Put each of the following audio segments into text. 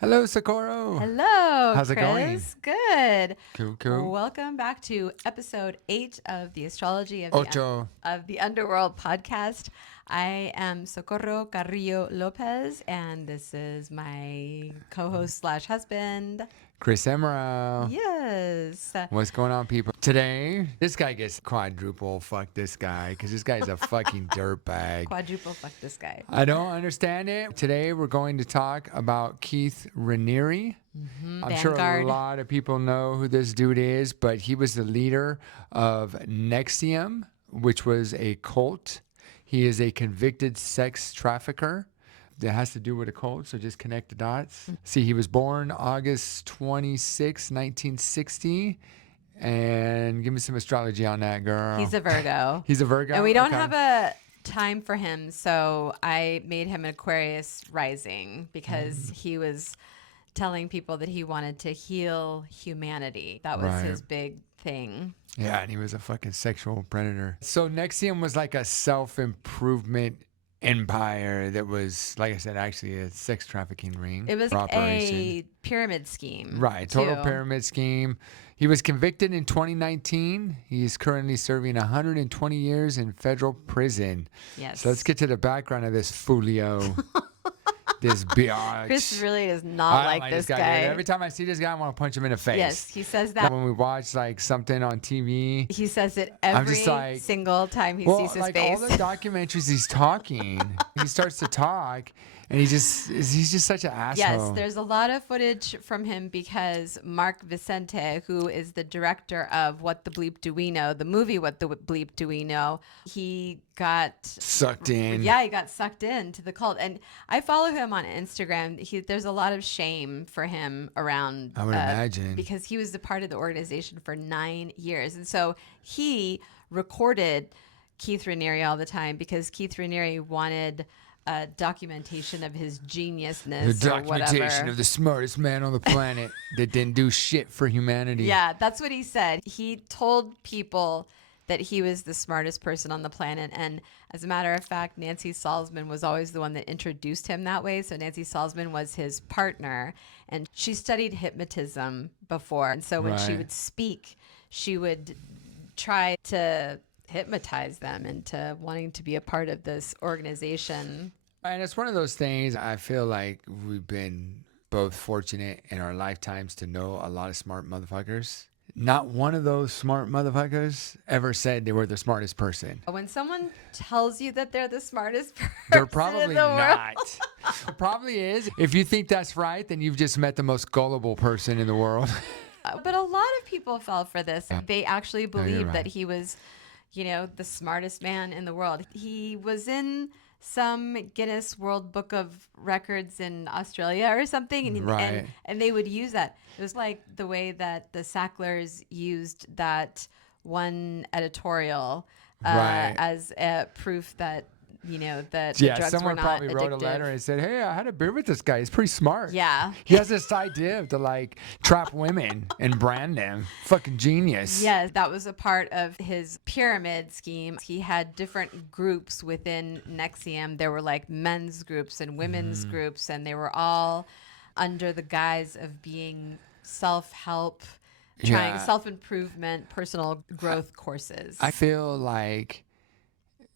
Hello, Socorro. Hello, How's it Chris. going? Good. Cool. Welcome back to episode 8 of the Astrology of the Underworld podcast. I am Socorro Carrillo Lopez, and this is my co-host / husband. Chris Emerald. Yes. What's going on, people? Today, this guy gets quadruple fuck this guy because this guy's a fucking dirtbag. Quadruple fuck this guy. I don't understand it. Today, we're going to talk about Keith Raniere. I'm sure a lot of people know who this dude is, but he was the leader of NXIVM, which was a cult. He is a convicted sex trafficker. That has to do with a cult, so just connect the dots. See, he was born August 26, 1960. And give me some astrology on that, girl. He's a Virgo. He's a Virgo? And we don't have a time for him, so I made him an Aquarius rising because he was telling people that he wanted to heal humanity. That was his big thing. Yeah, and he was a fucking sexual predator. So NXIVM was like a self-improvement empire that was, like I said, actually a sex trafficking ring. It was like a pyramid scheme. Right, total pyramid scheme. He was convicted in 2019. He is currently serving 120 years in federal prison. Yes. So let's get to the background of this folio. This biatch. Chris really does not like this guy. Every time I see this guy, I want to punch him in the face. Yes, he says that. When we watch like something on TV. He says it every single time he sees his face. All the documentaries he's talking, he starts to talk, and he's just such an asshole. Yes, there's a lot of footage from him because Mark Vicente, who is the director of What the Bleep Do We Know, the movie What the Bleep Do We Know, he got sucked in. Yeah, he got sucked into the cult. And I follow him on Instagram. There's a lot of shame for him around. I would imagine. Because he was a part of the organization for 9 years. And so recorded Keith Raniere all the time because Keith Raniere wanted documentation of his geniusness. The documentation of the smartest man on the planet that didn't do shit for humanity. Yeah, that's what he said. He told people that he was the smartest person on the planet. And as a matter of fact, Nancy Salzman was always the one that introduced him that way. So Nancy Salzman was his partner, and she studied hypnotism before. And so when she would speak, she would try to hypnotize them into wanting to be a part of this organization. And it's one of those things, I feel like we've been both fortunate in our lifetimes to know a lot of smart motherfuckers. Not one of those smart motherfuckers ever said they were the smartest person. When someone tells you that they're the smartest person, they're probably in the not. It probably is. If you think that's right, then you've just met the most gullible person in the world. But a lot of people fell for this. They actually believed that he was, the smartest man in the world. He was in some Guinness World Book of Records in Australia or something, and they would use that. It was like the way that the Sacklers used that one editorial as a proof that that the drugs someone were not probably addictive. wrote a letter and said, "Hey, I had a beer with this guy. He's pretty smart. Yeah, he has this idea to like trap women and brand them. Fucking genius." Yes, that was a part of his pyramid scheme. He had different groups within NXIVM. There were like men's groups and women's groups, and they were all under the guise of being self-help, self-improvement, personal growth courses. I feel like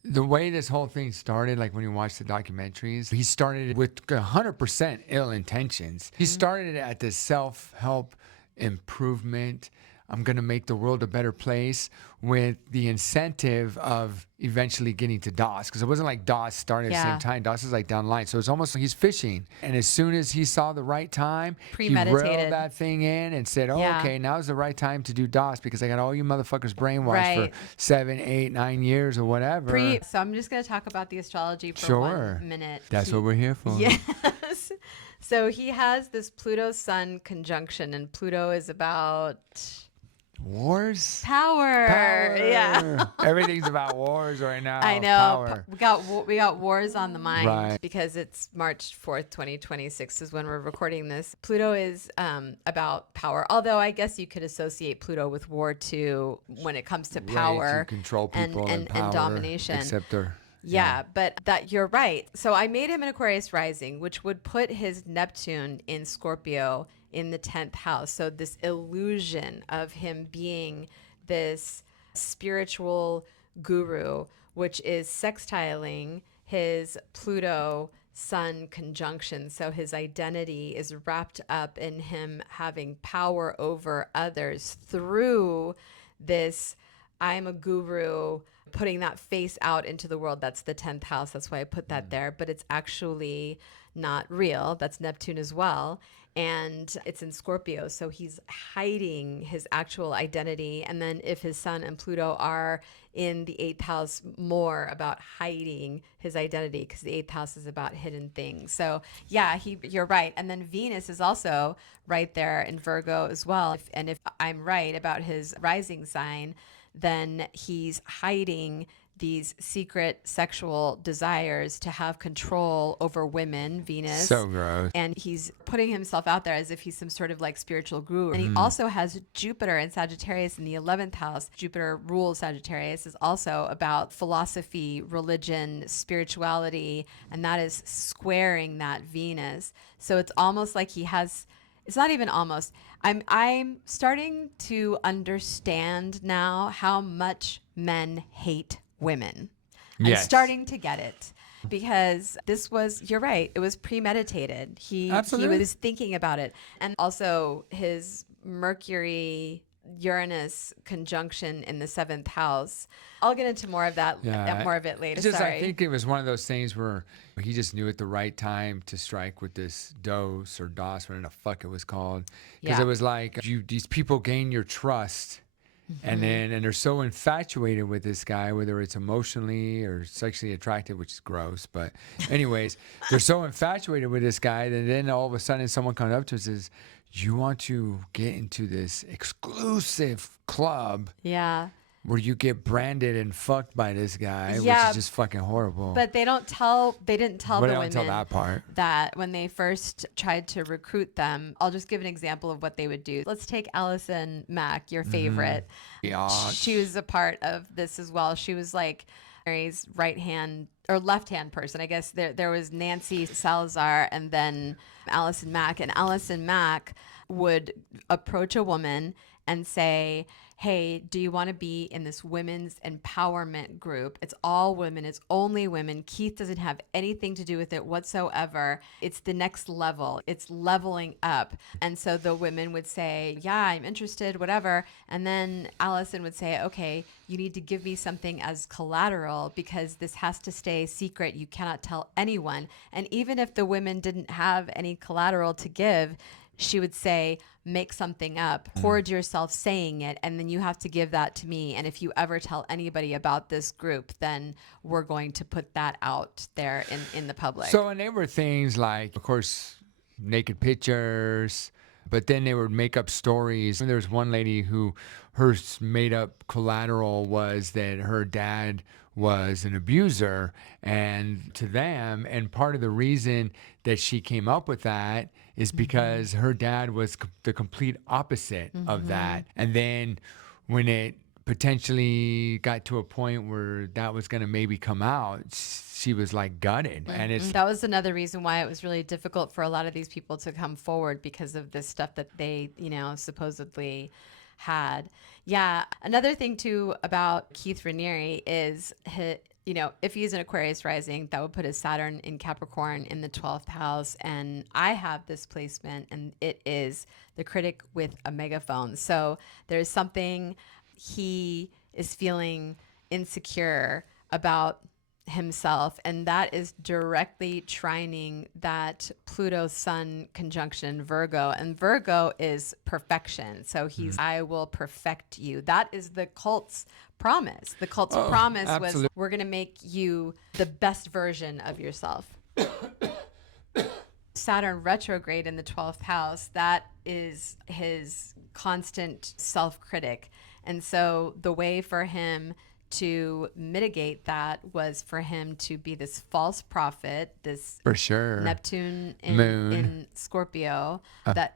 the way this whole thing started, like when you watch the documentaries, he started with 100% ill intentions. He started at the self-help improvement. I'm going to make the world a better place with the incentive of eventually getting to DOS. Because it wasn't like DOS started at the same time. DOS is like down the line. So it's almost like he's fishing. And as soon as he saw the right time, he reeled that thing in and said, okay, now's the right time to do DOS because I got all you motherfuckers brainwashed for 7, 8, 9 years or whatever. So I'm just going to talk about the astrology for 1 minute. That's what we're here for. Yes. So he has this Pluto-Sun conjunction, and Pluto is about wars, power. Yeah, everything's about wars right now. I know. Power. We got wars on the mind because it's March 4th, 2026 is when we're recording this. Pluto is about power. Although I guess you could associate Pluto with war too when it comes to power, to control people and power, domination. Except they're Yeah, but that you're right. So I made him an Aquarius rising, which would put his Neptune in Scorpio in the 10th house. So this illusion of him being this spiritual guru, which is sextiling his Pluto Sun conjunction. So his identity is wrapped up in him having power over others through this I'm a guru, putting that face out into the world. That's the 10th house. That's why I put that there. But it's actually not real. That's Neptune as well. And it's in Scorpio. So he's hiding his actual identity. And then if his Sun and Pluto are in the 8th house, more about hiding his identity, because the 8th house is about hidden things. So yeah, you're right. And then Venus is also right there in Virgo as well. And if I'm right about his rising sign, then he's hiding these secret sexual desires to have control over women, Venus. So gross. And he's putting himself out there as if he's some sort of like spiritual guru. And he also has Jupiter and Sagittarius in the 11th house. Jupiter rules Sagittarius, is also about philosophy, religion, spirituality, and that is squaring that Venus. So it's almost like he has... It's not even almost. I'm starting to understand now how much men hate women. I'm starting to get it, because you're right, it was premeditated. He was thinking about it. And also his Mercury Uranus conjunction in the 7th house. I'll get into more of that, more of it later. I think it was one of those things where he just knew at the right time to strike with this dose or DOS, whatever the fuck it was called. Because it was like, these people gain your trust. And they're so infatuated with this guy, whether it's emotionally or sexually attractive, which is gross. But anyways, they're so infatuated with this guy that then all of a sudden someone comes up to us and says, you want to get into this exclusive club where you get branded and fucked by this guy, which is just fucking horrible. But they didn't tell the women that part. That when they first tried to recruit them. I'll just give an example of what they would do. Let's take Allison Mack, your favorite. Yeah. She was a part of this as well. She was like Mary's right hand or left hand person. I guess there was Nancy Salazar and then Allison Mack. And Allison Mack would approach a woman and say, hey, do you want to be in this women's empowerment group? It's all women. It's only women. Keith doesn't have anything to do with it whatsoever. It's the next level. It's leveling up. And so the women would say, yeah, I'm interested, whatever. And then Allison would say, okay, you need to give me something as collateral because this has to stay secret. You cannot tell anyone. And even if the women didn't have any collateral to give, she would say, make something up, hoard yourself saying it, and then you have to give that to me. And if you ever tell anybody about this group, then we're going to put that out there in the public. So, and there were things like, of course, naked pictures, but then they would make up stories. And there was one lady who her made up collateral was that her dad was an abuser, and to them, and part of the reason that she came up with that is because her dad was the complete opposite of that. And then when it potentially got to a point where that was going to maybe come out, she was like gutted. And that was another reason why it was really difficult for a lot of these people to come forward, because of this stuff that they, supposedly had. Yeah. Another thing too about Keith Raniere is if he's an Aquarius rising, that would put his Saturn in Capricorn in the 12th house. And I have this placement, and it is the critic with a megaphone. So there's something he is feeling insecure about himself, and that is directly trining that Pluto Sun conjunction Virgo, and Virgo is perfection. So he's I will perfect you. That is the cult's promise. The cult's promise was, we're going to make you the best version of yourself. Saturn retrograde in the 12th house, that is his constant self-critic. And so the way for him to mitigate that was for him to be this false prophet, this for sure Neptune in Scorpio,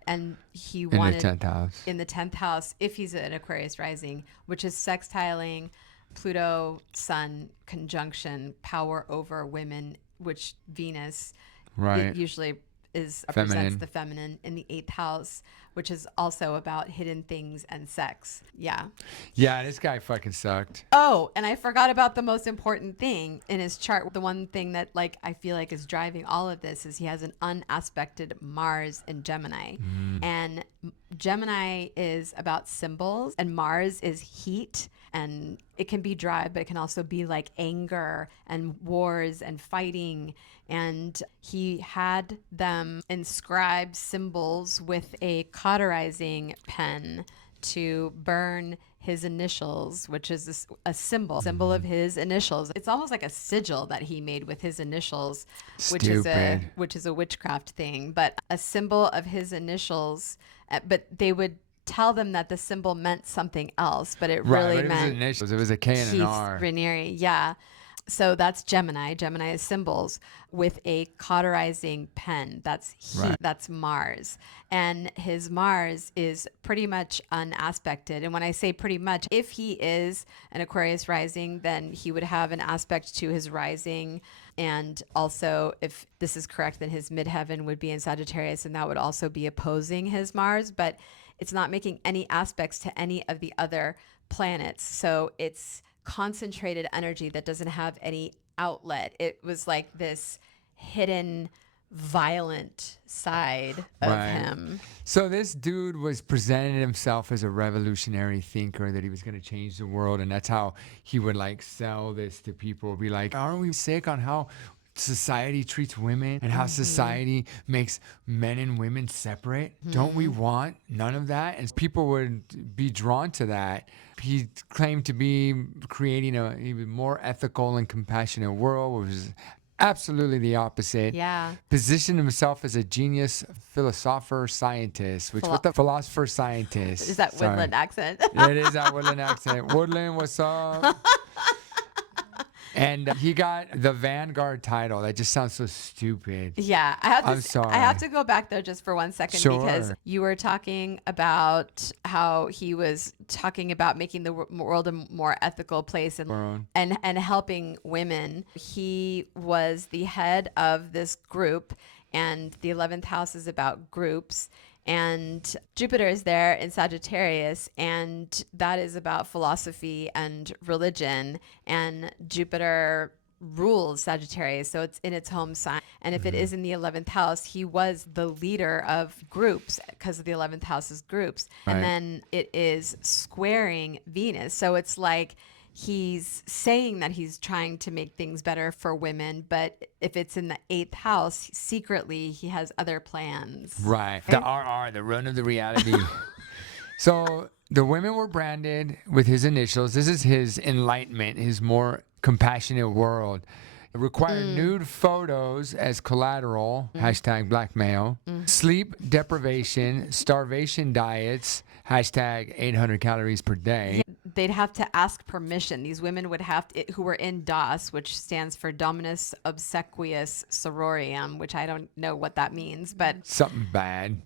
and he wanted in the 10th house. In the 10th house, if he's an Aquarius rising, which is sextiling Pluto, Sun conjunction, power over women, which Venus Right. usually represents Feminine. the feminine in the 8th house, which is also about hidden things and sex. Yeah. Yeah, this guy fucking sucked. Oh, and I forgot about the most important thing in his chart. The one thing that like I feel like is driving all of this is he has an unaspected Mars in Gemini. And Gemini is about symbols and Mars is heat, and it can be dry, but it can also be like anger and wars and fighting. And he had them inscribe symbols with a cauterizing pen to burn his initials, which is a symbol of his initials. It's almost like a sigil that he made with his initials, which is a witchcraft thing, but a symbol of his initials. But they would tell them that the symbol meant something else, but it really meant initials. It was a K and an R. Keith Raniere, yeah. So that's Gemini. Gemini is symbols with a cauterizing pen. That's heat. Right. That's Mars. And his Mars is pretty much unaspected. And when I say pretty much, if he is an Aquarius rising, then he would have an aspect to his rising. And also, if this is correct, then his midheaven would be in Sagittarius, and that would also be opposing his Mars. But it's not making any aspects to any of the other planets. So it's concentrated energy that doesn't have any outlet. It was like this hidden violent side of him. So this dude was presenting himself as a revolutionary thinker, that he was going to change the world, and that's how he would like sell this to people. Be like, aren't we sick on how society treats women and how society makes men and women separate? Don't we want none of that? And people would be drawn to that. He claimed to be creating an even more ethical and compassionate world, which is absolutely the opposite. Yeah. Positioned himself as a genius philosopher scientist, which what the philosopher scientist? Is that Woodland accent? It is that Woodland accent. Woodland, what's up? And he got the Vanguard title. That just sounds so stupid. Yeah, I'm sorry. I have to go back there just for 1 second, because you were talking about how he was talking about making the world a more ethical place and helping women. He was the head of this group, and the 11th house is about groups. And Jupiter is there in Sagittarius, and that is about philosophy and religion. And Jupiter rules Sagittarius, so it's in its home sign. And if it is in the 11th house, he was the leader of groups, because of the 11th house is groups. Right. And then it is squaring Venus. So it's like he's saying that he's trying to make things better for women, but if it's in the 8th house, secretly he has other plans. Right. The RR, the run of the reality. So the women were branded with his initials. This is his enlightenment, his more compassionate world. It required nude photos as collateral, hashtag blackmail, sleep deprivation, starvation diets, hashtag 800 calories per day. Yeah, they'd have to ask permission. These women would have to, who were in DOS, which stands for Dominus Obsequious Sororium, which I don't know what that means, but something bad.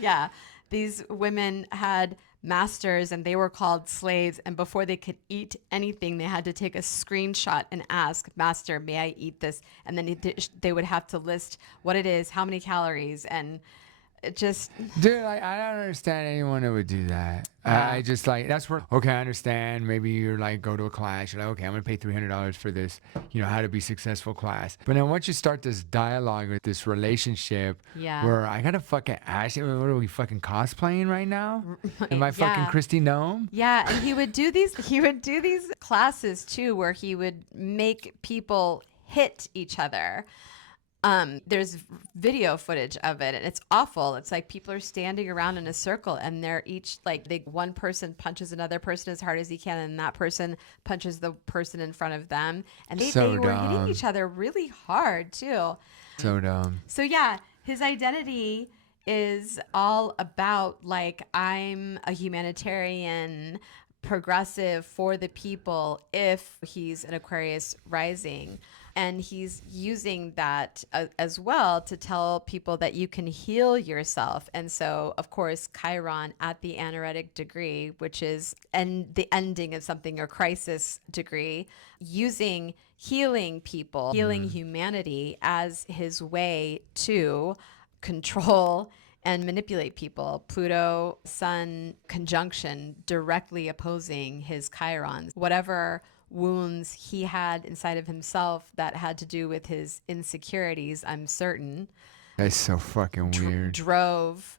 Yeah. These women had masters, and they were called slaves, and before they could eat anything, they had to take a screenshot and ask, "Master, may I eat this?" And then they would have to list what it is, how many calories, and it just... Dude, I don't understand anyone who would do that. I just like, that's where, okay, I understand. Maybe you're like, go to a class. You're like, okay, I'm going to pay $300 for this, how to be successful class. But then once you start this dialogue with this relationship, where I got to fucking ask you, what are we fucking cosplaying right now? Am I fucking Christy Gnome? Yeah, and he would do these classes too, where he would make people hit each other. There's video footage of it, and it's awful. It's like people are standing around in a circle, and they're each like one person punches another person as hard as he can, and that person punches the person in front of them, and they were hitting each other really hard too. So dumb. So yeah, his identity is all about like, I'm a humanitarian, progressive, for the people, if he's an Aquarius rising. And he's using that as well to tell people that you can heal yourself. And so, of course, Chiron at the anaretic degree, which is the ending of something or crisis degree, using healing people, healing humanity as his way to control and manipulate people. Pluto, Sun conjunction directly opposing his Chirons. Whatever wounds he had inside of himself that had to do with his insecurities, I'm certain. That's so fucking weird. Drove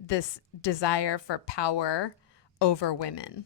this desire for power over women.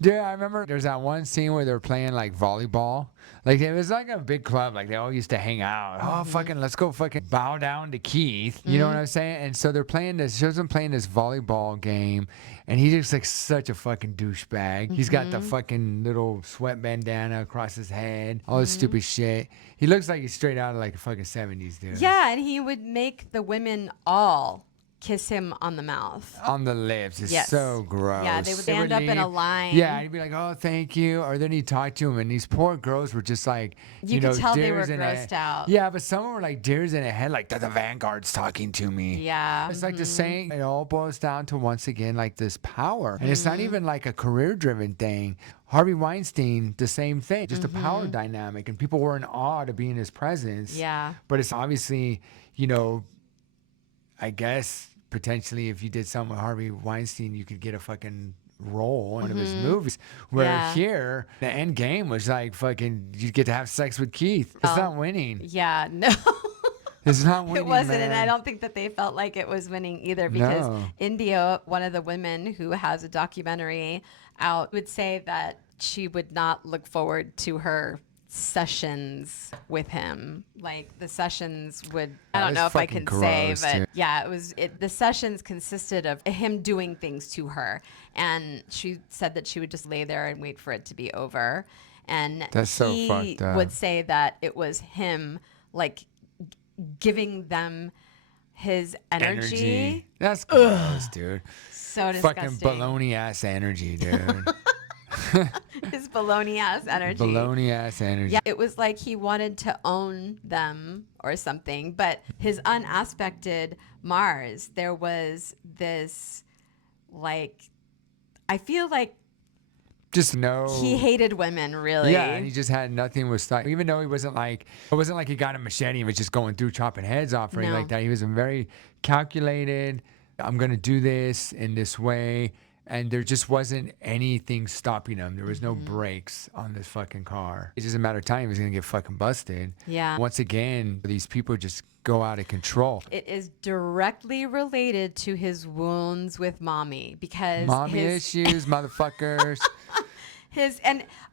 Yeah, I remember there's that one scene where they're playing like volleyball. Like it was like a big club. Like they all used to hang out. Oh, fucking, let's go fucking bow down to Keith. You know what I'm saying? And so they're playing this, shows them playing this volleyball game. And he just like such a fucking douchebag. He's got the fucking little sweat bandana across his head. All this stupid shit. He looks like he's straight out of like the fucking 70s, dude. Yeah, and he would make the women all kiss him on the mouth. On the lips. It's so gross. Yeah, they would stand up in a line. Yeah, he'd be like, oh, thank you. Or then he'd talk to him, and these poor girls were just like, you know, could tell they were deers in grossed out. Yeah, but some were like deers in a head, like, the Vanguard's talking to me. Yeah. It's like the saying, it all boils down to, once again, like this power. And it's not even like a career-driven thing. Harvey Weinstein, the same thing, just a power dynamic. And people were in awe to be in his presence. Yeah. But it's obviously, you know, I guess potentially if you did something with Harvey Weinstein, you could get a fucking role in one of his movies. Where here, the end game was like fucking, you get to have sex with Keith. It's not winning. Yeah, no. It's not winning. It wasn't, man. and I don't think that they felt like it was winning either, because India, one of the women who has a documentary out, would say that she would not look forward to her sessions with him. Like the sessions would, I don't know if I can say, but yeah, the sessions consisted of him doing things to her, and she said that she would just lay there and wait for it to be over. And that's so he fucked up. Would say that it was him like giving them his energy. That's gross, dude. So disgusting. Fucking baloney ass energy, dude. His baloney ass energy. Baloney ass energy. Yeah, it was like he wanted to own them or something. But his unaspected Mars, there was this, like, I feel like just no. He hated women, really. Yeah, and he just had nothing with style. Even though he wasn't like, it wasn't like he got a machete and was just going through chopping heads off or anything like that. He was very calculated. I'm going to do this in this way. And there just wasn't anything stopping him. There was no brakes on this fucking car. It's just a matter of time. He's going to get fucking busted. Yeah. Once again, these people just go out of control. It is directly related to his wounds with mommy, because mommy issues, motherfuckers.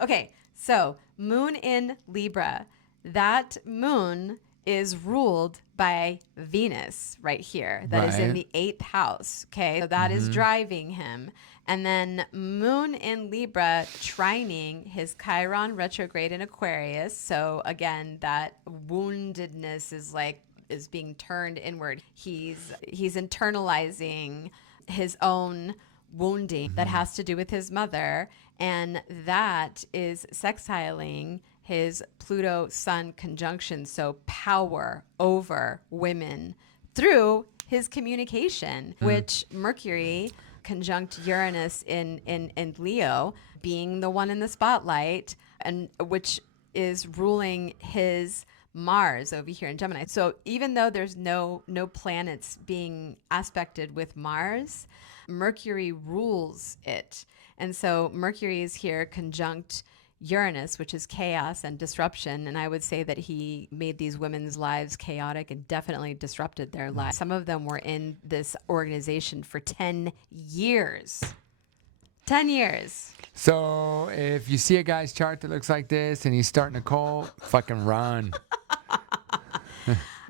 Okay, so moon in Libra. That moon is ruled by Venus right here. That is in the 8th house. Okay, so that is driving him. And then moon in Libra trining his Chiron retrograde in Aquarius. So again, that woundedness is being turned inward. He's internalizing his own wounding that has to do with his mother, and that is sextiling his Pluto Sun conjunction, so power over women through his communication, which Mercury conjunct Uranus in Leo, being the one in the spotlight, and which is ruling his Mars over here in Gemini. So even though there's no planets being aspected with Mars, Mercury rules it. And so Mercury is here conjunct Uranus, which is chaos and disruption. And I would say that he made these women's lives chaotic and definitely disrupted their lives. Some of them were in this organization for 10 years. 10 years. So if you see a guy's chart that looks like this and he's starting a cult, fucking run.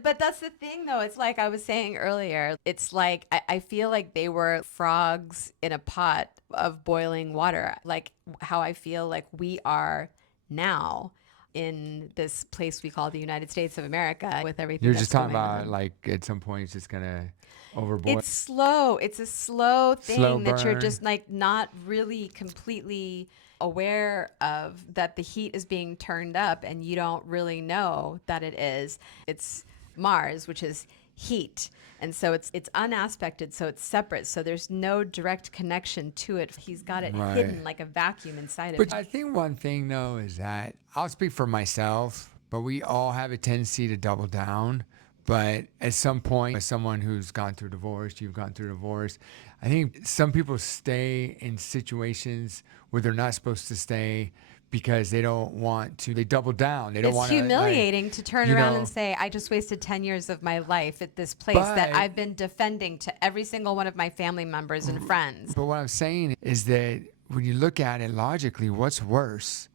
But that's the thing, though. It's like I was saying earlier. It's like I feel like they were frogs in a pot of boiling water, like how I feel like we are now in this place we call the United States of America with everything. You're that's just talking going about on. like at some point it's just gonna overboil. It's slow. It's a slow thing Slow that you're burn. just like not really completely aware of that the heat is being turned up and you don't really know that it is. It's Mars, which is heat. And so it's unaspected, so it's separate. So there's no direct connection to it. He's got it hidden like a vacuum inside of But him. I think one thing, though, is that I'll speak for myself, but we all have a tendency to double down. But at some point, as someone who's gone through divorce, you've gone through divorce, I think some people stay in situations where they're not supposed to stay because they don't want to. They double down. They don't want to. It's humiliating to turn around and say, I just wasted 10 years of my life at this place that I've been defending to every single one of my family members and friends. But what I'm saying is that when you look at it logically, what's worse?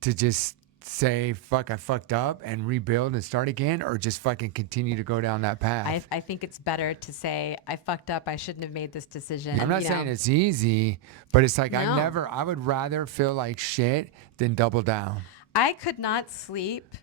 To just say, fuck, I fucked up and rebuild and start again, or just fucking continue to go down that path? I think it's better to say, I fucked up. I shouldn't have made this decision. I'm not saying it's easy, but it's like I would rather feel like shit than double down. I could not sleep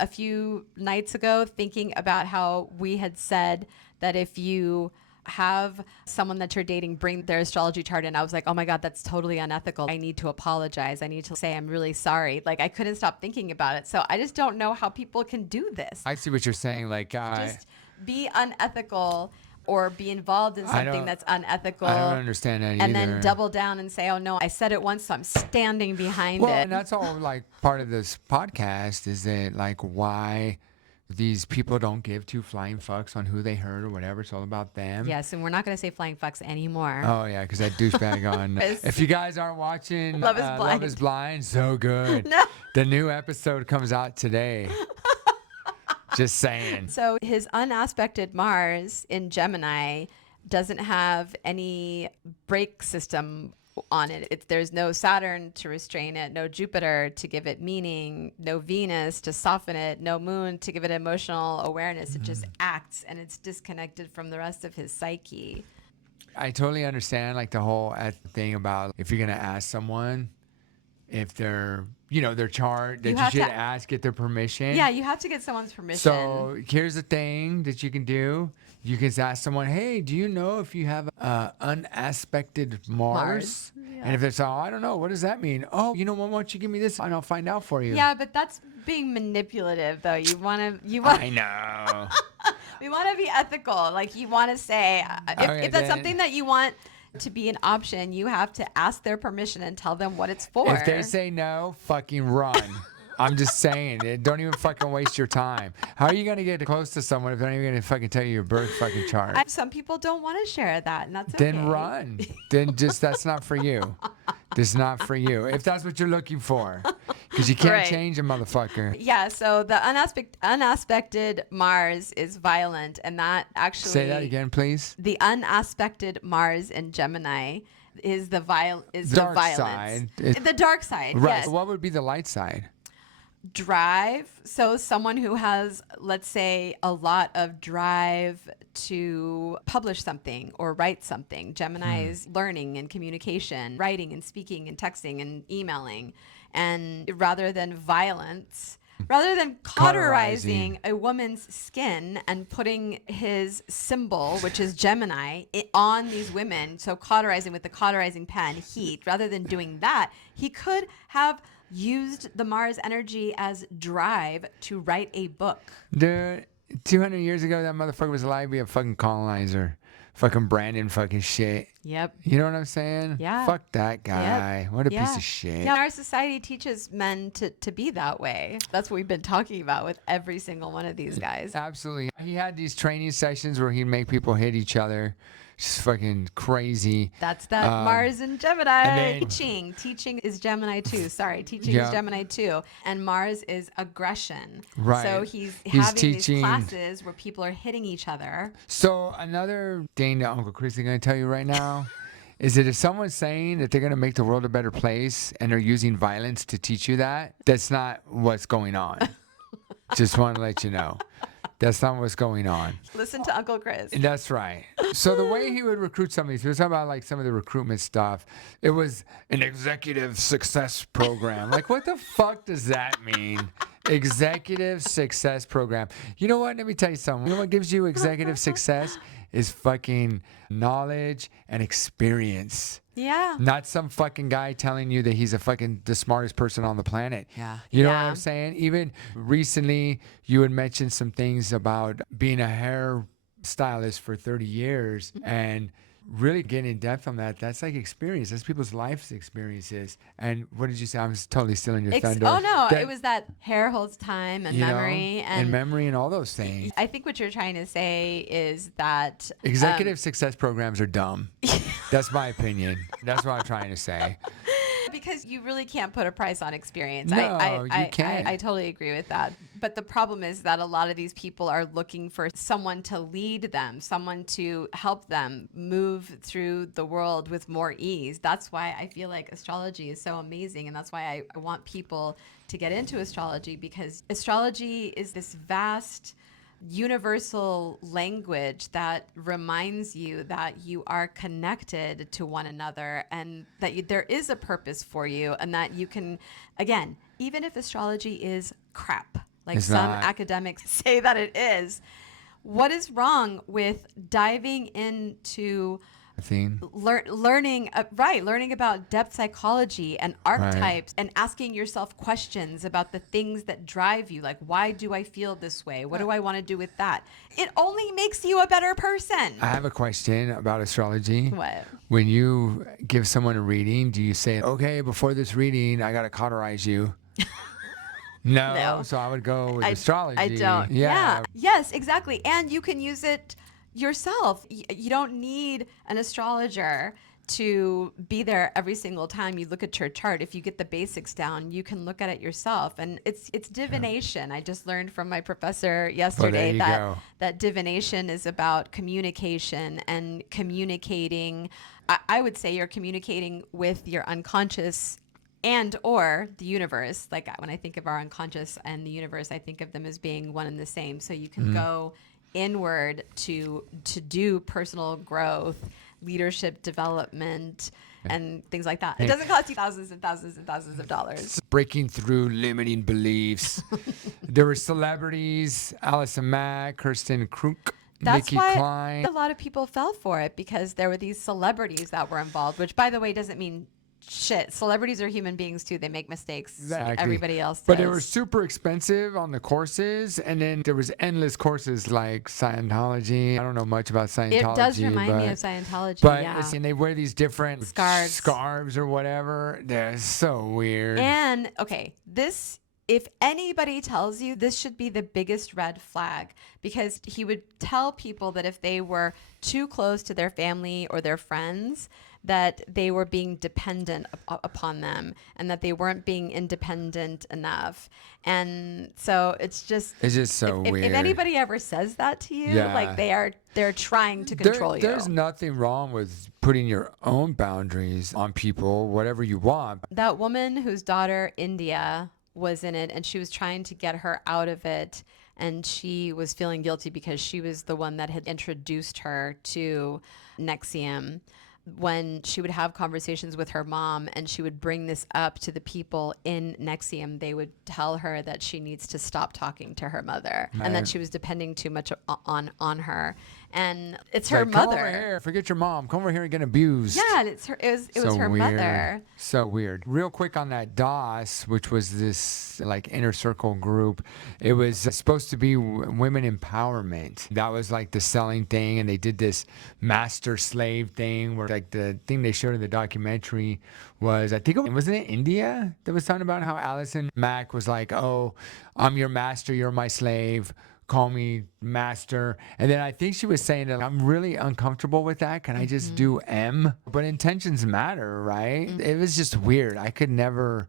a few nights ago thinking about how we had said that if you have someone that you're dating bring their astrology chart in, I was like, oh my God, that's totally unethical. I need to apologize. I need to say I'm really sorry. Like, I couldn't stop thinking about it. So I just don't know how people can do this. I see what you're saying. Like, just be unethical or be involved in something that's unethical. I don't understand that either. And then double down and say, oh no, I said it once, so I'm standing behind it. Well, and that's all like part of this podcast is that like why these people don't give two flying fucks on who they hurt or whatever. It's all about them. Yes, and we're not going to say flying fucks anymore. Oh, yeah, because that douchebag on... If you guys aren't watching Love is Blind. Love is Blind, so good. No. The new episode comes out today. Just saying. So his unaspected Mars in Gemini doesn't have any brake system on it. There's no Saturn to restrain it, no Jupiter to give it meaning, no Venus to soften it, no Moon to give it emotional awareness. It just acts, and it's disconnected from the rest of his psyche. I totally understand like the whole thing about if you're going to ask someone if they're, their chart, that you should ask, get their permission. Yeah, you have to get someone's permission. So here's the thing that you can do. You can ask someone, hey, do you know if you have unaspected Mars? Yeah. And if it's, I don't know, what does that mean? Oh, why don't you give me this and I'll find out for you. Yeah, but that's being manipulative, though. I know. We want to be ethical. Like, you want to say, if that's something that you want to be an option, you have to ask their permission and tell them what it's for. If they say no, fucking run. I'm just saying, don't even fucking waste your time. How are you going to get close to someone if they're not even going to fucking tell you your birth fucking chart? Some people don't want to share that, and that's okay. Then run. Then that's not for you. This is not for you. If that's what you're looking for. Because you can't change a motherfucker. Yeah, so the unaspected Mars is violent, and that actually... Say that again, please. The unaspected Mars in Gemini is the violence. Side. The dark side, right. yes. What would be the light side? Drive. So someone who has, let's say, a lot of drive to publish something or write something. Gemini is learning and communication, writing and speaking and texting and emailing. And rather than violence, rather than cauterizing a woman's skin and putting his symbol, which is Gemini, on these women, so cauterizing with the cauterizing pen, heat, rather than doing that, he could have used the Mars energy as drive to write a book. Dude, 200 years ago, that motherfucker was alive to be a fucking colonizer. Fucking Brandon fucking shit. Yep. You know what I'm saying? Yeah. Fuck that guy. Yep. What a piece of shit. Yeah, our society teaches men to be that way. That's what we've been talking about with every single one of these guys. Absolutely. He had these training sessions where he'd make people hit each other. Just fucking crazy. That's that Mars and Gemini. Teaching is Gemini too. Sorry, teaching is Gemini too. And Mars is aggression. Right. So he's having these classes where people are hitting each other. So another thing that Uncle Chris is going to tell you right now is that if someone's saying that they're going to make the world a better place and they're using violence to teach you that, that's not what's going on. Just want to let you know. That's not what's going on. Listen to Uncle Chris. That's right. So the way he would recruit somebody, so he was talking about like some of the recruitment stuff. It was an executive success program. Like, what the fuck does that mean? Executive success program. You know what? Let me tell you something. You know what gives you executive success? is fucking knowledge and experience. Yeah. Not some fucking guy telling you that he's the smartest person on the planet. Yeah. You know what I'm saying? Even recently, you had mentioned some things about being a hair stylist for 30 years and really getting in depth on that. That's like experience. That's people's life experiences. And what did you say? I'm totally stealing your thunder. Oh no, it was that hair holds time and memory and memory and all those things. I think what you're trying to say is that executive success programs are dumb. That's my opinion. That's what I'm trying to say. Because you really can't put a price on experience. No, you can't. I totally agree with that. But the problem is that a lot of these people are looking for someone to lead them, someone to help them move through the world with more ease. That's why I feel like astrology is so amazing. And that's why I want people to get into astrology, because astrology is this vast universal language that reminds you that you are connected to one another and that there is a purpose for you, and that you can, again, even if astrology is crap, like it's some not. academics say that it is, what is wrong with diving into learning about depth psychology and archetypes, and asking yourself questions about the things that drive you, like, why do I feel this way? What do I want to do with that? It only makes you a better person. I have a question about astrology. What? When you give someone a reading, do you say, okay, before this reading, I got to cauterize you? No. So I would go with astrology. I don't. Yeah. Yes, exactly. And you can use it yourself. You don't need an astrologer to be there every single time you look at your chart. If you get the basics down, you can look at it yourself. And it's divination. I just learned from my professor yesterday that divination is about communication and communicating. I would say you're communicating with your unconscious and or the universe. Like when I think of our unconscious and the universe, I think of them as being one and the same. So you can go inward to do personal growth, leadership development, and things like that. It doesn't cost you thousands and thousands and thousands of dollars. Breaking through limiting beliefs. There were celebrities, Allison Mack, Kirsten Kruk, That's Nikki why Klein. a lot of people fell for it, because there were these celebrities that were involved, which, by the way, doesn't mean shit. Celebrities are human beings too. They make mistakes. Exactly. Everybody else does. But they were super expensive on the courses, and then there was endless courses like Scientology. I don't know much about Scientology. It does remind me of Scientology. But yeah. and they wear these different scarves or whatever. They're so weird. And okay, if anybody tells you, this should be the biggest red flag, because he would tell people that if they were too close to their family or their friends, that they were being dependent upon them, and that they weren't being independent enough. And so it's just so weird. If anybody ever says that to you, like they're trying to control you. There's nothing wrong with putting your own boundaries on people, whatever you want. That woman whose daughter, India, was in it, and she was trying to get her out of it, and she was feeling guilty because she was the one that had introduced her to NXIVM. When she would have conversations with her mom and she would bring this up to the people in NXIVM, they would tell her that she needs to stop talking to her mother, and that she was depending too much on her. And it's her mother. Come over here. Forget your mom. Come over here and get abused. Yeah, it was her weird. mother. So weird. Real quick on that DOS, which was this like inner circle group. It was supposed to be women empowerment. That was like the selling thing, and they did this master slave thing where like the thing they showed in the documentary was, I think wasn't it India that was talking about how Allison Mack was like, oh, I'm your master, you're my slave. Call me master. And then I think she was saying that I'm really uncomfortable with that. Can I just do M? But intentions matter, right? It was just weird. I could never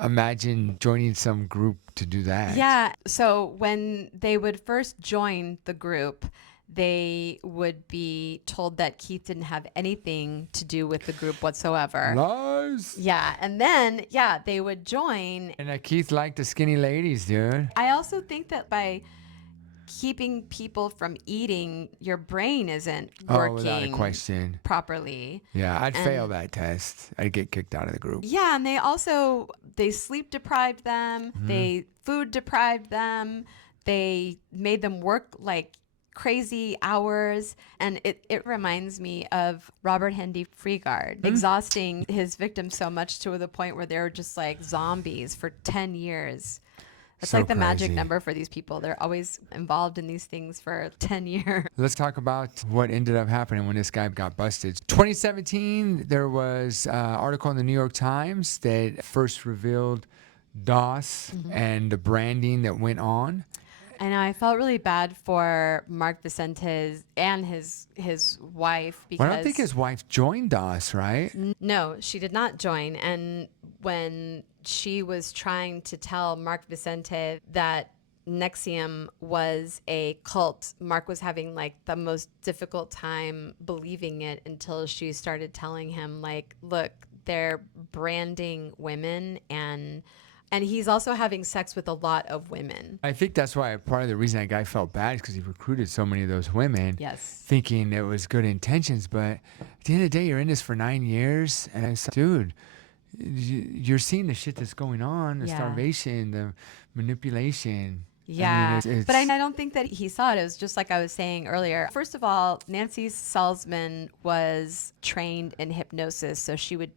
imagine joining some group to do that. Yeah. So when they would first join the group, they would be told that Keith didn't have anything to do with the group whatsoever. Lies. Yeah. And then, they would join. And Keith liked the skinny ladies, dude. I also think that by keeping people from eating, your brain isn't working without a question properly. Yeah, I'd fail that test. I'd get kicked out of the group. Yeah, and they sleep deprived them. They food deprived them. They made them work like crazy hours. And it reminds me of Robert Henry Freegard exhausting his victims so much to the point where they're just like zombies for 10 years. That's So like the magic crazy. number for these people. They're always involved in these things for 10 years. Let's talk about what ended up happening when this guy got busted. 2017, there was an article in the New York Times that first revealed DOS and the branding that went on. I know. I felt really bad for Mark Vicentes and his wife because Well, I don't think his wife joined DOS, right? no, she did not join. And when she was trying to tell Mark Vicente that NXIVM was a cult, Mark was having like the most difficult time believing it until she started telling him like, look, they're branding women and he's also having sex with a lot of women. I think that's why part of the reason that guy felt bad is because he recruited so many of those women, Yes. thinking it was good intentions. But at the end of the day, you're in this for 9 years, and I said, dude, you're seeing the shit that's going on, the Yeah. starvation, the manipulation. Yeah, I mean, but I don't think that he saw it. It was just like I was saying earlier. First of all, Nancy Salzman was trained in hypnosis, so she would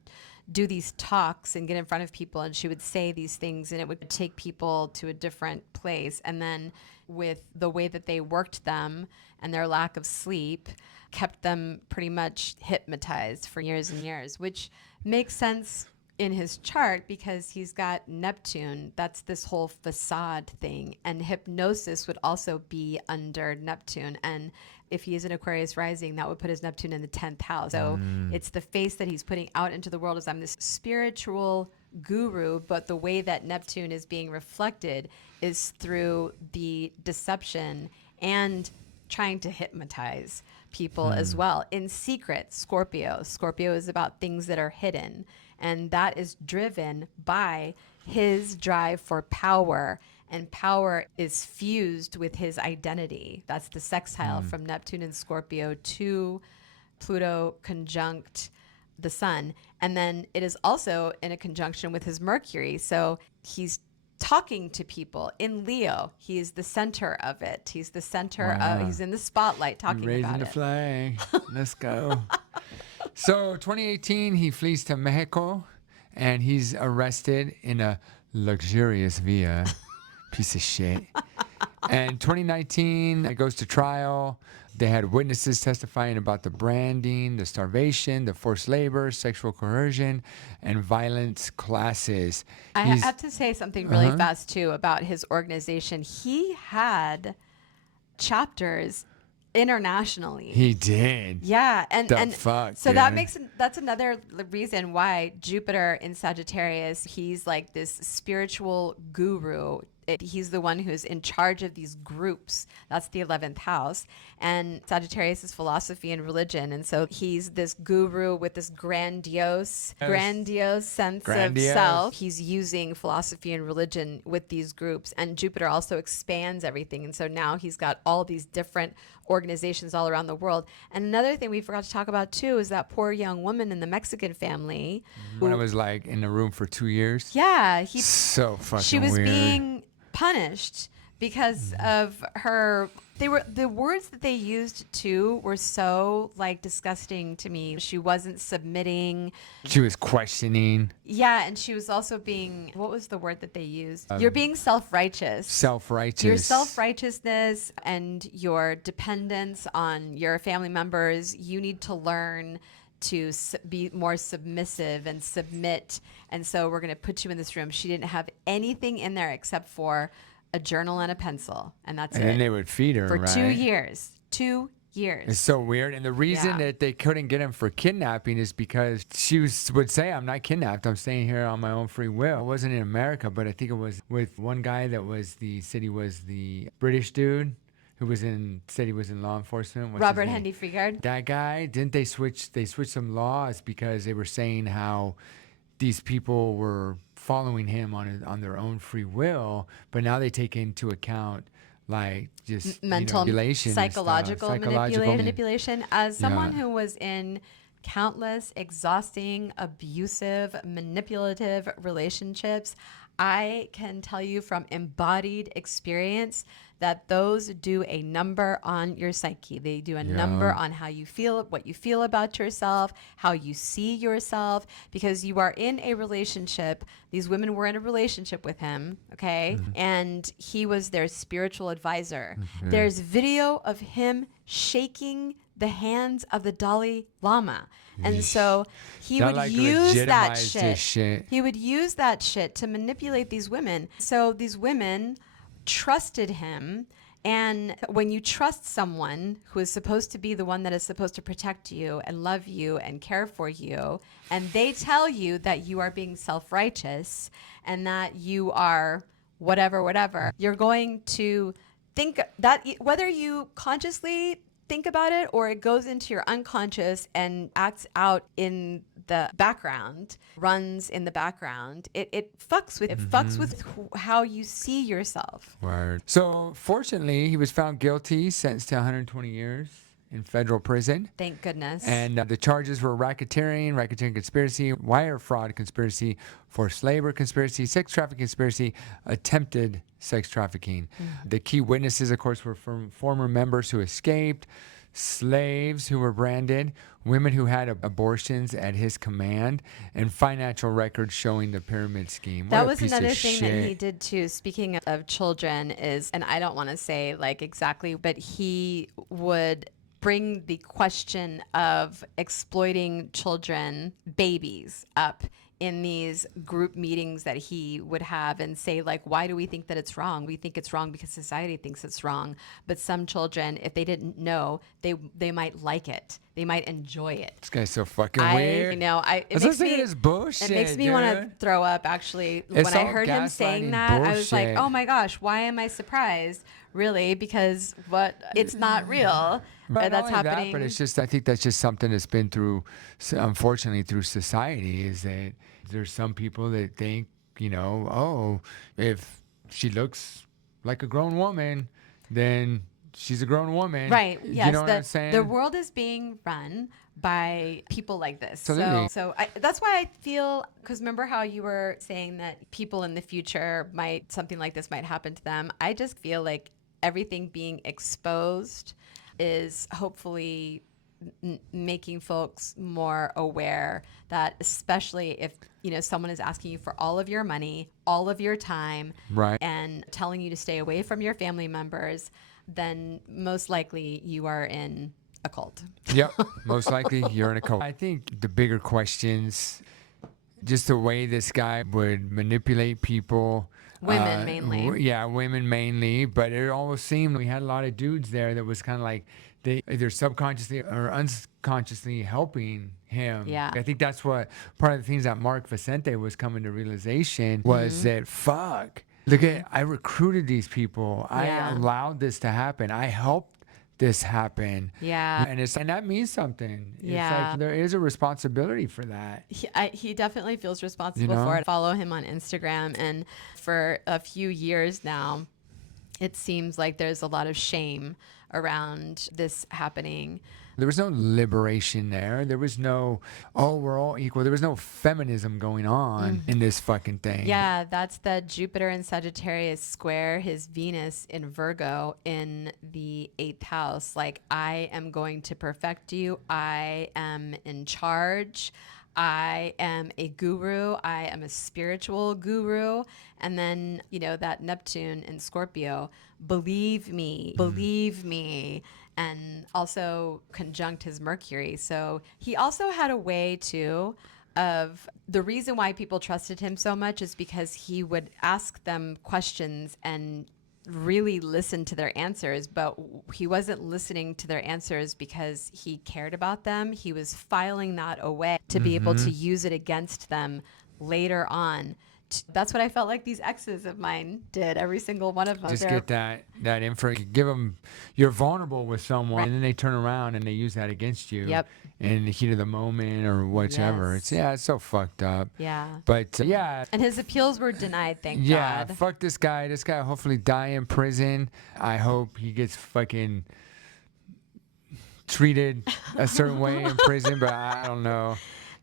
do these talks and get in front of people, and she would say these things, and it would take people to a different place. And then with the way that they worked them and their lack of sleep, kept them pretty much hypnotized for years and years, which makes sense in his chart because he's got Neptune. That's this whole facade thing. And hypnosis would also be under Neptune. And if he is an Aquarius rising, that would put his Neptune in the 10th house. So it's the face that he's putting out into the world as I'm this spiritual guru, but the way that Neptune is being reflected is through the deception and trying to hypnotize people as well. In secret, Scorpio. Scorpio is about things that are hidden. And that is driven by his drive for power. And power is fused with his identity. That's the sextile from Neptune and Scorpio to Pluto conjunct the sun. And then it is also in a conjunction with his Mercury. So he's talking to people in Leo. He's the center of it. He's the center of, he's in the spotlight talking raising about the it. flag. Let's go. So 2018, he flees to Mexico, and he's arrested in a luxurious villa. Piece of shit. And 2019, it goes to trial. They had witnesses testifying about the branding, the starvation, the forced labor, sexual coercion, and violent classes. I have to say something really fast, too, about his organization. He had chapters internationally. He did. Yeah, so dude? that's another reason why Jupiter in Sagittarius, he's like this spiritual guru. He's the one who's in charge of these groups. That's the 11th house. And Sagittarius is philosophy and religion. And so he's this guru with this grandiose sense of self. He's using philosophy and religion with these groups. And Jupiter also expands everything. And so now he's got all these different organizations all around the world. And another thing we forgot to talk about too is that poor young woman in the Mexican family. When I was like in the room for 2 years. Yeah. So fucking She was weird. being punished because of her. The words that they used too were so like disgusting to me. She wasn't submitting. She was questioning. Yeah, and she was also being, what was the word that they used? You're being self-righteous. Self-righteous. Your self-righteousness and your dependence on your family members, you need to learn to be more submissive and submit. And so we're going to put you in this room. She didn't have anything in there except for a journal and a pencil. And that's it. And then they would feed her, for right? 2 years. 2 years. It's so weird. And the reason that they couldn't get him for kidnapping is because she would say, I'm not kidnapped. I'm staying here on my own free will. It wasn't in America, but I think it was with one guy that said he was the British dude who said he was in law enforcement. What's Robert his name? Henry Freegard. That guy, didn't they switch some laws because they were saying how these people were following him on their own free will, but now they take into account like just mental, manipulation, psychological manipulation. As someone who was in countless exhausting, abusive, manipulative relationships, I can tell you from embodied experience that those do a number on your psyche. They do a number on how you feel, what you feel about yourself, how you see yourself, because you are in a relationship. These women were in a relationship with him, okay? And he was their spiritual advisor. There's video of him shaking the hands of the Dalai Lama. And so he That, would like, use that legitimized this shit. He would use that shit to manipulate these women. So these women trusted him. And when you trust someone who is supposed to be the one that is supposed to protect you and love you and care for you, and they tell you that you are being self-righteous and that you are whatever, you're going to think that whether you consciously think about it or it goes into your unconscious and acts out in the background, runs in the background, it fucks with how you see yourself. Word. So fortunately, he was found guilty, sentenced to 120 years in federal prison. Thank goodness. And the charges were racketeering conspiracy, wire fraud conspiracy, forced labor conspiracy, sex trafficking conspiracy, attempted sex trafficking. The key witnesses, of course, were from former members who escaped, slaves who were branded, women who had abortions at his command, and financial records showing the pyramid scheme. That was another thing that he did too. Speaking of children is, and I don't want to say like exactly, but he would bring the question of exploiting children, babies, up in these group meetings that he would have and say, like, why do we think that it's wrong? We think it's wrong because society thinks it's wrong. But some children, if they didn't know, they might like it. They might enjoy it. This guy's so fucking weird. You know, it makes me want to throw up, actually. When I heard him saying that, I was like, oh my gosh, why am I surprised? Really? Because it's not real. But that's happening. But it's just, I think that's just something that's been through, unfortunately, through society, is that there's some people that think, you know, oh, if she looks like a grown woman, then she's a grown woman. Right. Yes. You know what I'm saying? The world is being run by people like this. Absolutely. So that's why I feel, because remember how you were saying that people in the future something like this might happen to them. I just feel like everything being exposed is hopefully making folks more aware that, especially if, you know, someone is asking you for all of your money, all of your time, right, and telling you to stay away from your family members, then most likely you are in a cult. Yep, most likely you're in a cult. I think the bigger questions, just the way this guy would manipulate people. Women mainly. Yeah, women mainly. But it almost seemed we had a lot of dudes there that was kind of like they either subconsciously or unconsciously helping him. Yeah. I think that's what part of the things that Mark Vicente was coming to realization was that, fuck, look at, I recruited these people. Yeah. I allowed this to happen. I helped this happen. Yeah. And that means something. Yeah. It's like there is a responsibility for that. He definitely feels responsible for it. Follow him on Instagram, and for a few years now, it seems like there's a lot of shame around this happening. There was no liberation there. There was no, oh, we're all equal. There was no feminism going on in this fucking thing. Yeah, that's the Jupiter in Sagittarius square his Venus in Virgo in the 8th house. Like, I am going to perfect you. I am in charge. I am a guru. I am a spiritual guru. And then, you know, that Neptune in Scorpio, believe me, and also conjunct his Mercury. So he also had a way too of the reason why people trusted him so much is because he would ask them questions and really listen to their answers, but he wasn't listening to their answers because he cared about them. He was filing that away to be able to use it against them later on. That's what I felt like these exes of mine did. Every single one of them. Just get that info. You give them, you're vulnerable with someone, and then they turn around and they use that against you. Yep. In the heat of the moment or whatever. Yes. It's so fucked up. Yeah. But yeah. And his appeals were denied, thank God. Yeah, fuck this guy. This guy will hopefully die in prison. I hope he gets fucking treated a certain way in prison, but I don't know.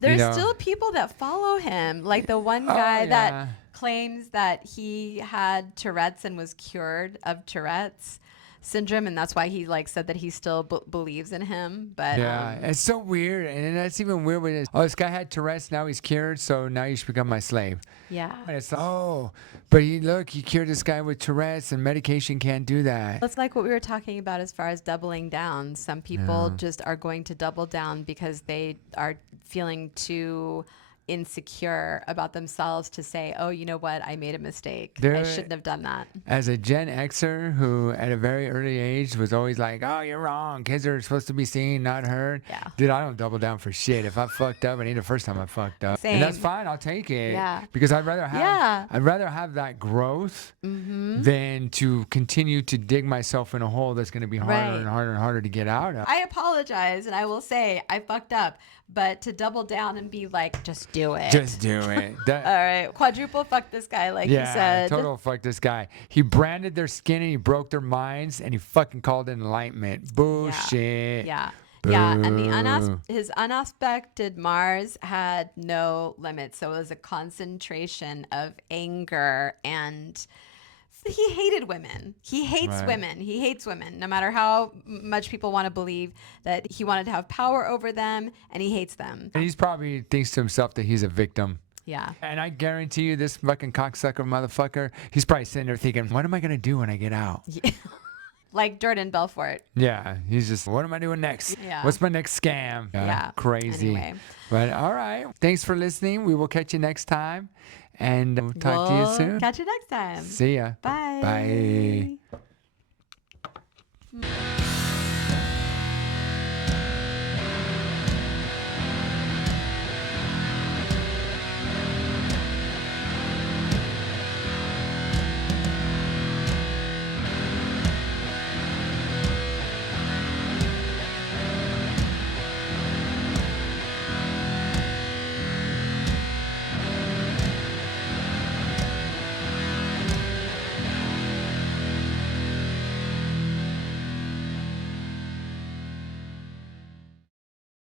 There's still people that follow him. Like the one guy that claims that he had Tourette's and was cured of Tourette's syndrome, and that's why he like said that he still believes in him. But it's so weird, and that's even weird with this. Oh, this guy had Tourette's, now he's cured, so now you should become my slave. Yeah. And it's but he cured this guy with Tourette's, and medication can't do that. It's like what we were talking about as far as doubling down. Some people just are going to double down because they are feeling too insecure about themselves to say, oh, you know what, I made a mistake. I shouldn't have done that. As a Gen Xer who at a very early age was always like, oh, you're wrong, kids are supposed to be seen, not heard. Dude, I don't double down for shit. If I fucked up, it ain't the first time I fucked up. Same. And that's fine, I'll take it. Because I'd rather have that growth than to continue to dig myself in a hole that's going to be harder and harder and harder to get out of. I apologize, and I will say I fucked up, but to double down and be like, just do it. Just do it. All right. Quadruple fuck this guy, like you said. Total fuck this guy. He branded their skin and he broke their minds and he fucking called it enlightenment. Bullshit. Yeah. Boo. Yeah. And his unaspected Mars had no limits. So it was a concentration of anger, and he hated women. He hates women. He hates women, no matter how much people want to believe that he wanted to have power over them, and he hates them. And he's probably thinks to himself that he's a victim. Yeah. And I guarantee you this fucking cocksucker motherfucker, he's probably sitting there thinking, what am I going to do when I get out? Yeah. Like Jordan Belfort. Yeah. He's just, what am I doing next? Yeah. What's my next scam? Yeah. Crazy. Anyway. But all right. Thanks for listening. We will catch you next time. And we'll talk to you soon. Catch you next time. See ya. Bye. Bye.